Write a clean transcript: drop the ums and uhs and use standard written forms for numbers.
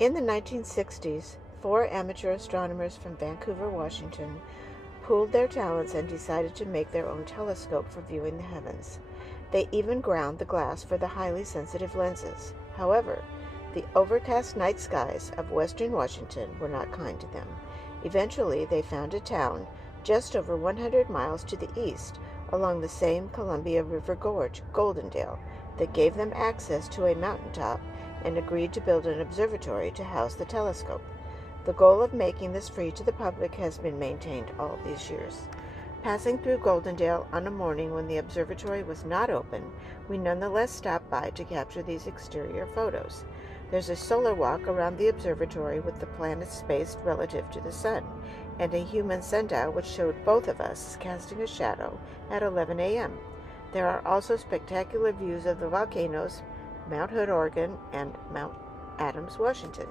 In the 1960s, 4 amateur astronomers from Vancouver, Washington, pooled their talents and decided to make their own telescope for viewing the heavens. They even ground the glass for the highly sensitive lenses. However, the overcast night skies of western Washington were not kind to them. Eventually, they found a town just over 100 miles to the east along the same Columbia River Gorge, Goldendale, that gave them access to a mountaintop and agreed to build an observatory to house the telescope. The goal of making this free to the public has been maintained all these years. Passing through Goldendale on a morning when the observatory was not open, we nonetheless stopped by to capture these exterior photos. There's a solar walk around the observatory with the planets spaced relative to the sun, and a human sundial which showed both of us casting a shadow at 11 a.m. There are also spectacular views of the volcanoes, Mount Hood, Oregon, and Mount Adams, Washington.